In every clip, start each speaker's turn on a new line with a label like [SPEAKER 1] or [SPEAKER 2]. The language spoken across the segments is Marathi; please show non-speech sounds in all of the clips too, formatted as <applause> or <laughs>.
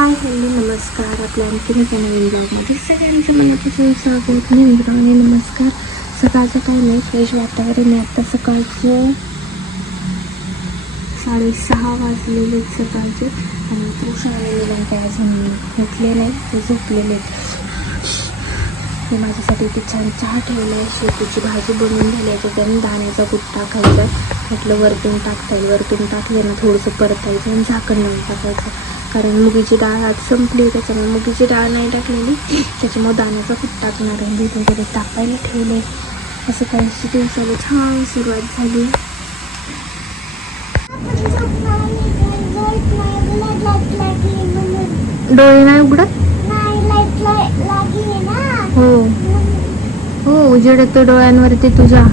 [SPEAKER 1] हाय हॅलो नमस्कार. आपल्या आणखीन एका नवीन ब्लॉगमध्ये सगळ्यांचं मनापासून स्वागत. निमंत्रण आणि नमस्कार. सकाळचं टाईम आहे फ्रेश वातावरण आहे. आत्ता सकाळचं साडेसहा वाजलेले आहेत सकाळचे. आणि पुरुषाने पण काय अजून उठले नाही ते झोपलेले आहेत. मी माझ्यासाठी इथे छान चहा ठेवला आहे. शेपूची भाजी बनवून झाली आहे. त्याने दाण्याचा गुट टाकायचा म्हटलं वरतून टाकता येईल. वरतून टाकलं ना थोडंसं परतायचं आणि झाकण लावून टाकायचं. कारण मुगीची डाळ आज संपली त्याच्यामुळे मुगीची डाळ नाही टाकलेली. त्याच्यामुळे दाण्याचा गुट टाकणार आहे. भिजून त्याला तापायला ठेवले. असं काही दिवसाला छान सुरुवात झाली. डोळे नाही उघडत? हो. हो उजेड येतो डोळ्यांवरती तुझ्या.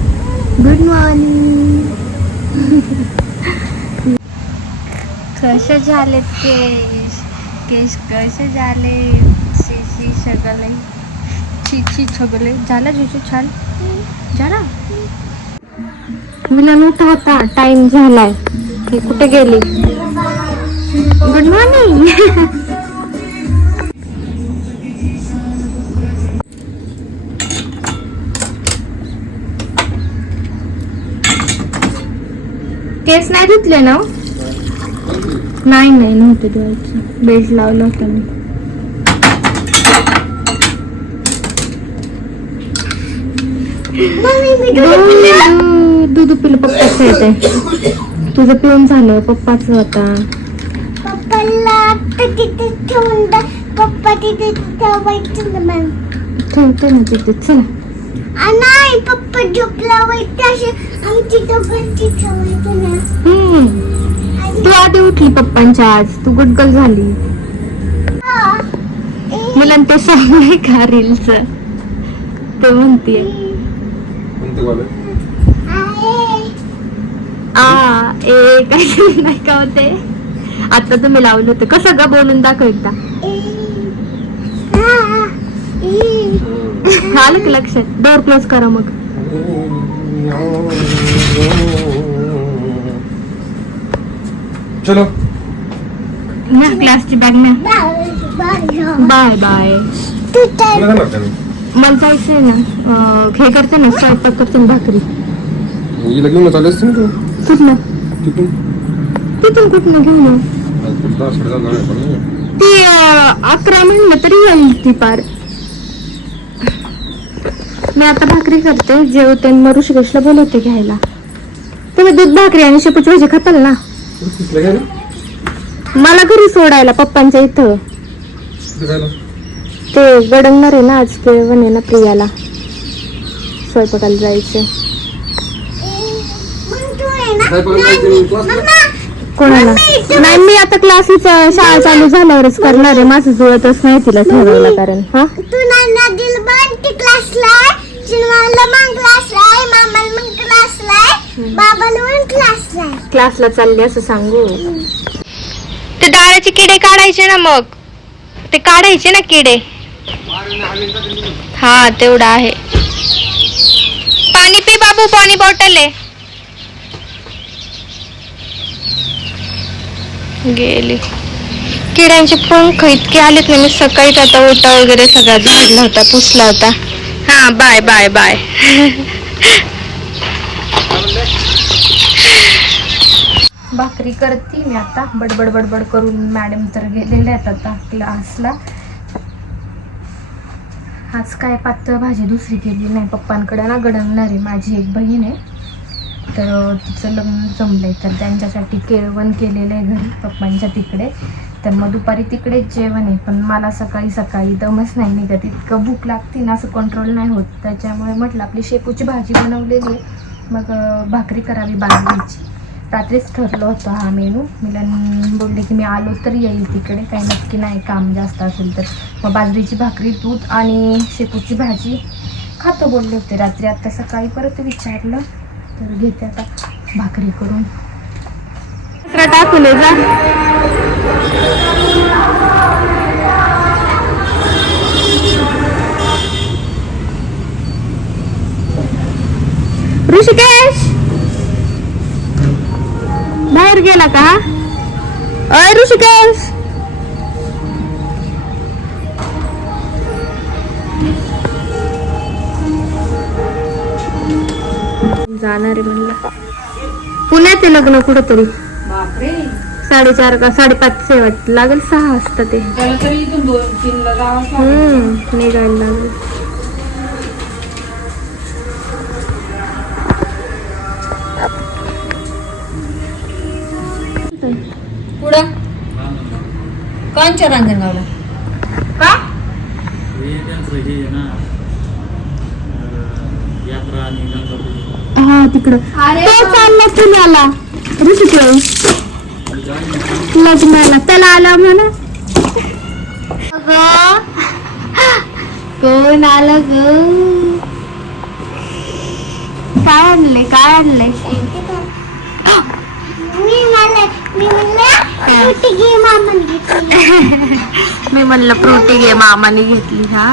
[SPEAKER 1] गुड मॉर्निंग <laughs> कसे झाले केश? केश कसे झाले? शी शी सगळे छी सगळे झालं जुजू छान? झाला? मला नव्हता आता. टाइम झालाय. हे कुठे गेली? गुड मॉर्निंग केस नाही धुतले ना? नाही नाही नव्हते धुवायचे. बेल्ट लावलं होतं मी. दूध दूध पिलं पप्पाचं येते तुझं पिऊन झालं पप्पाचं होता
[SPEAKER 2] पप्पा तिथे ठेवायचं मॅम.
[SPEAKER 1] ठेवते ना तिथे चला.
[SPEAKER 2] नाही पप्पा झोपला वाईट असे आमची दोघांची ठेवायचं ना.
[SPEAKER 1] तू आधी उठली पप्पांच्या आज. तू गुडगल झाली.
[SPEAKER 2] हा.
[SPEAKER 1] मला ते सॉंग नाही का रीलच ते म्हणतीये. आ ए काय नाही का होते? आता तुम्ही लावलं होतं. कसं ग बोलून दाखव एकदा.
[SPEAKER 2] हा.
[SPEAKER 1] आलं की लक्षात? डोर क्लोज करा मग.
[SPEAKER 3] चलो.
[SPEAKER 1] क्लासची बॅग न्या.
[SPEAKER 2] Bye, bye.
[SPEAKER 1] मला जायचंय ना. हे करते ना स्वयंपाक करते ना भाकरी.
[SPEAKER 3] हिला घेऊन चालू असते ना तू?
[SPEAKER 1] कुठनं?
[SPEAKER 3] तिथून?
[SPEAKER 1] तिथून कुठनं घेऊन येऊ? ती अकरा म्हणलं तरी येईल ती पार. मी आता भाकरी करते जेवते मग ऋषिकेशला बोलवते घ्यायला. तुम्ही दूध भाकरी आणि शेपूची भाजी खाताल ना? मला घरी सोडायला पप्पांच्या इथं? ते गडंगणार आहे ना आज आहे ना प्रियाला. स्वयंपाकाला जायचं कोणाला? नाही मी आता क्लासेस शाळा चालू झाल्यावरच करणार आहे. माझं जुळतच नाही तिला ठरवलं कारण. हा
[SPEAKER 2] तू नाना दिल बंटी क्लासला आहे चिनवाला मग क्लासला आहे मामाला मग क्लासला आहे बाबाला पण क्लासला
[SPEAKER 1] चालले असं सांगू. ते डाळाचे किडे काढायचे ना मग. ते काढायचे ना किडे. हा तेवढा आहे. पाणी पी बाबू पाणी बॉटल आहे गेली. किड्यांचे पंख इतके आलेत ना मी सकाळीच आता ओटा वगैरे सगळा झाडला होता पुसला होता. हा बाय बाय बाय. <laughs> भाकरी करते मी आता. बडबड बडबड करून मॅडम तर गेलेले आहेत आता क्लासला आज काय पातळ भाजी दुसरी केली नाही. पप्पांकडे ना गडंगणार आहे माझी एक बहीण आहे. तर तिचं लग्न जमलंय. तर त्यांच्यासाठी केळवण केलेलं आहे घरी पप्पांच्या तिकडे. तर मग दुपारी तिकडेच जेवण आहे. पण मला सकाळी सकाळी दमच नाही निघत. इतकं भूक लागते ना असं कंट्रोल नाही होत. त्याच्यामुळे म्हटलं आपली शेपूची भाजी बनवलेली आहे. मग भाकरी करावी बाजरीची. रात्रीच ठरलो होता हा मेनू. मिलन बोलले की मी आलो तर येईल तिकडे. काही नक्की नाही काम जास्त असेल तर. मग बाजरीची भाकरी दूध आणि शेपूची भाजी खातो बोलले होते. रात्री आता सकाळी परत विचारलं तर घेते आता भाकरी करून. टाकून जा. वर गेला का? अय ऋषिकेश! जाणार आहे म्हणलं. पुण्याचे लग्न कुठंतरी?
[SPEAKER 4] तरी
[SPEAKER 1] साडेचार का साडेपाच वाट लागेल सहा वाजता ते. हम्म निघायला लागेल.
[SPEAKER 4] कांच्या रांजणगावला. का?
[SPEAKER 5] हे त्यांचं हे आहे ना अं, यात्रा आणि गणपती.
[SPEAKER 1] हा तिकडं. तो चालला पुण्याला. ऋषिकेश. लग्नाला त्याला आला म्हणा. अगं, कोण आलं ग? काय आणले काय आणले
[SPEAKER 2] मी मला <laughs> मी म्हणलं
[SPEAKER 1] फ्रुटी घे मामाने घेतली. हा.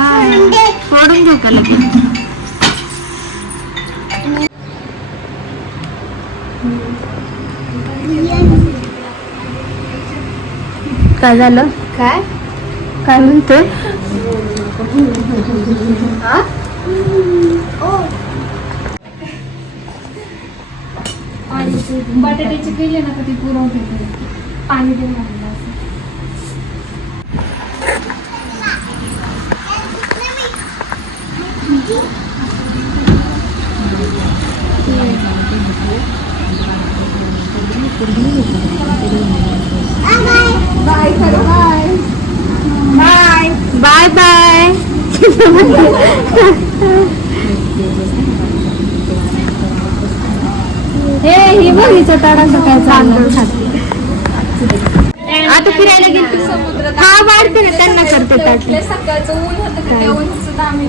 [SPEAKER 1] सोडून घेऊ का लगेच काय झालं?
[SPEAKER 2] काय?
[SPEAKER 1] काय म्हणतोय?
[SPEAKER 4] आणि बटाट्याचे केले ना तर ते पुरवते
[SPEAKER 1] पाणी देऊन आणलं bye bye bye bye bye हे ही सकाळचा आता फिरायला गेली
[SPEAKER 4] समुद्रात.
[SPEAKER 1] हा वाढते ना त्यांना करते ताटले
[SPEAKER 4] सकाळचं ऊन होतं त्या ऊन सुद्धा आम्ही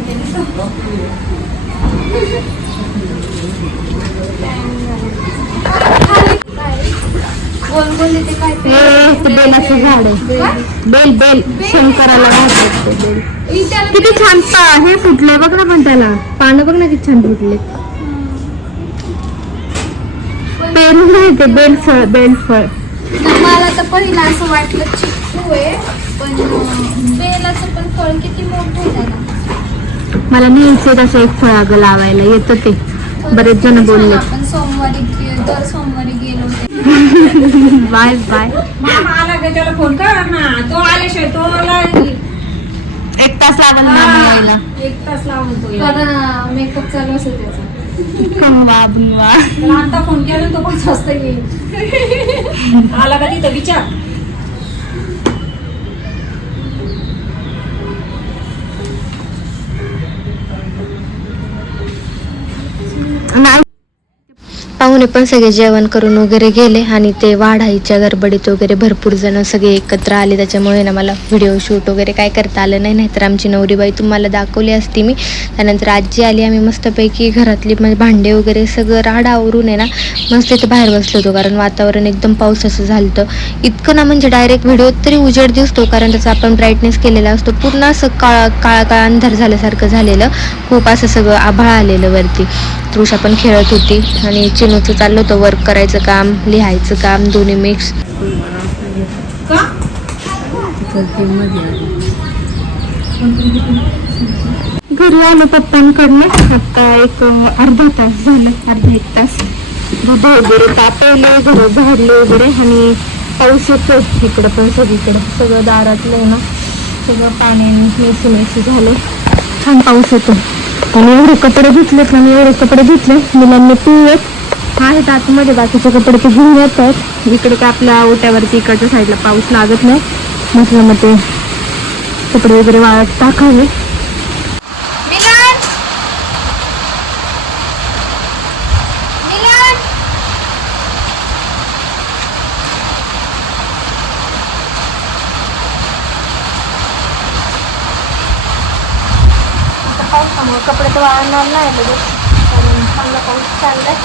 [SPEAKER 1] बेलाचं झाड आहे. बेल बेल. शंकराला किती छान हे फुटले बघ ना पण त्याला. पानं बघ ना किती छान फुटले पेरू नाही ते बेलफळ बेलफळ
[SPEAKER 4] मला तर पहिला असं वाटलं चिक्कू आहे पण बेलाचं पण फळ किती मोठं आहे
[SPEAKER 1] मला न्यायचं तसं एक फळ अगं लावायला येतं ते. बरेच जण बोलले.
[SPEAKER 4] आपण सोमवारी गे- दर सोमवारी गेलो होते. <laughs>
[SPEAKER 1] Bye bye.
[SPEAKER 6] मामा आला का त्याला फोन कर ना? तो आल्याशिवाय तो आला
[SPEAKER 1] एक तास लागेल यायला.
[SPEAKER 6] एक तास लावून तो
[SPEAKER 4] मेकअप चालू असेल त्याचा.
[SPEAKER 1] कमवा बुवा.
[SPEAKER 6] त्याला आता फोन केला तो पाच वाजता येईल. आला का तिथं? विचार.
[SPEAKER 1] नाही पाहुणे पण सगळे जेवण करून वगैरे गेले आणि ते वाढाईच्या गडबडीत वगैरे भरपूर जण सगळे एकत्र आले. त्याच्यामुळे ना मला व्हिडिओ शूट वगैरे काय करता आलं नाही. नाहीतर आमची नवरीबाई तुम्हाला दाखवली असती मी. त्यानंतर आजी आली. आम्ही मस्तपैकी घरातली म्हणजे भांडे वगैरे सगळं राडा आवरून आहे ना मस्त इथे बाहेर बसलो होतो. कारण वातावरण एकदम पावसाचं झालं होतं इतकं ना म्हणजे डायरेक्ट व्हिडिओ तरी उजेड दिसतो. कारण त्याचा आपण ब्राईटनेस केलेला असतो. पूर्ण असं काळा काळा काळा अंधार झाल्यासारखं झालेलं. खूप असं सगळं आभाळ आलेलं वरती. तृष पण खेळत होती आणि चिनूचं चाललं होतं वर्क करायचं काम लिहायचं काम दोन्ही मिक्स घरी आलो पप्पांकडनं. आता एक अर्धा तास झालं अर्धा एक तास. दूध वगैरे तापवले घर झाडले वगैरे आणि पाऊस येतो इकडं पण सगळीकडं. सगळं दारातलं ना. सगळं पाण्याने मेसी झालं छान पाऊस येतो आणि एवढे कपडे धुतलेत ना मी एवढे कपडे धुतले. मुलांनी पिवत आहेत आतमध्ये बाकीचे कपडे ते घेऊन येत आहेत इकडे काय आपल्या ओट्यावरती इकडच्या साईडला पाऊस लागत नाही. म्हटलं मग ते कपडे वगैरे वाळत टाकावे. कपडे तर वाळणार नाही लगेच. कारण चांगला पाऊस चाललाय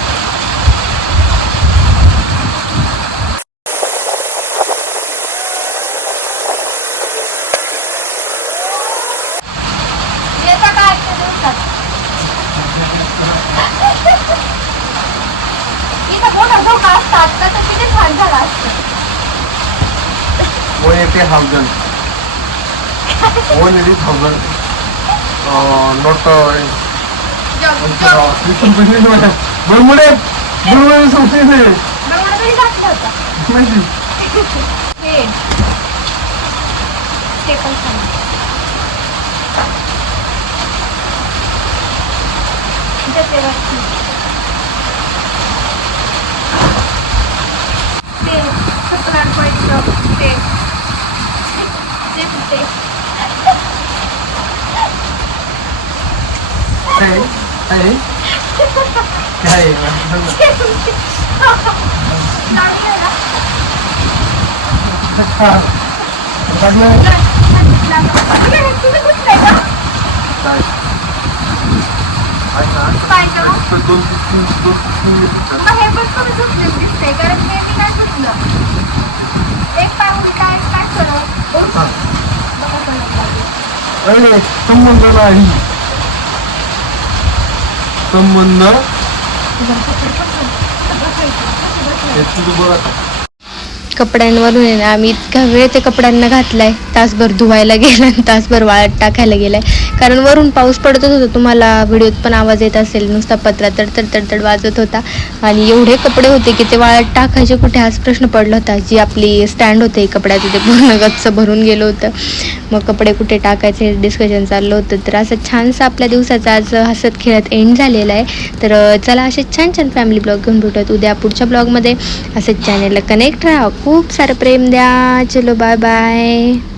[SPEAKER 1] येता का आजच्या दिवसात? इथं मोठा धोका असता आता तर किती छान झाला असतं
[SPEAKER 3] one eighty thousand one eighty thousand not
[SPEAKER 1] जग- जग.
[SPEAKER 3] इथून बुडबुडे बुडबुडे संस्कृती आहे.
[SPEAKER 1] बरोबर तरी घातला होता
[SPEAKER 3] माहिती
[SPEAKER 1] हे ते पण छान त्याच्यावरती ते सतराट पॉईंट ते ते ते
[SPEAKER 3] काय काय काय
[SPEAKER 1] तुम्ही कुठले का पाहिजे मग
[SPEAKER 3] दोन तीन दोन तीन
[SPEAKER 1] मग हे पण तुम्ही सुटलेच दिसते कारण मी मी काय सुटलं एक
[SPEAKER 3] अरे संबंध नाही. संबंध?
[SPEAKER 1] कपड्यांवरून आहे ना आम्ही इतका वेळ ते कपड्यांना घातलाय. तासभर धुवायला गेला तासभर वाळत टाकायला गेलाय. कारण वरून पाऊस पडतच होता तुम्हाला व्हिडिओत पण आवाज येत असेल. नुसता पत्रा तडतड तडतड वाजत होता. आणि एवढे कपडे होते की ते वाळत टाकायचे कुठे? हाच प्रश्न पडला होता. जी आपली स्टँड होते कपड्याचं ते पूर्ण गच्च भरून गेलं होतं. मग कपडे कुठे टाकायचे? डिस्कशन चाललं होतं. तर असं छानसं आपल्या दिवसाचा आज हसत खेळत एंड झालेला आहे. तर चला असे छान छान फॅमिली ब्लॉग घेऊन भेटूयात. उद्या पुढच्या ब्लॉगमध्ये असंच चॅनेलला कनेक्ट राहा. खूप सारं प्रेम द्या. चलो बाय बाय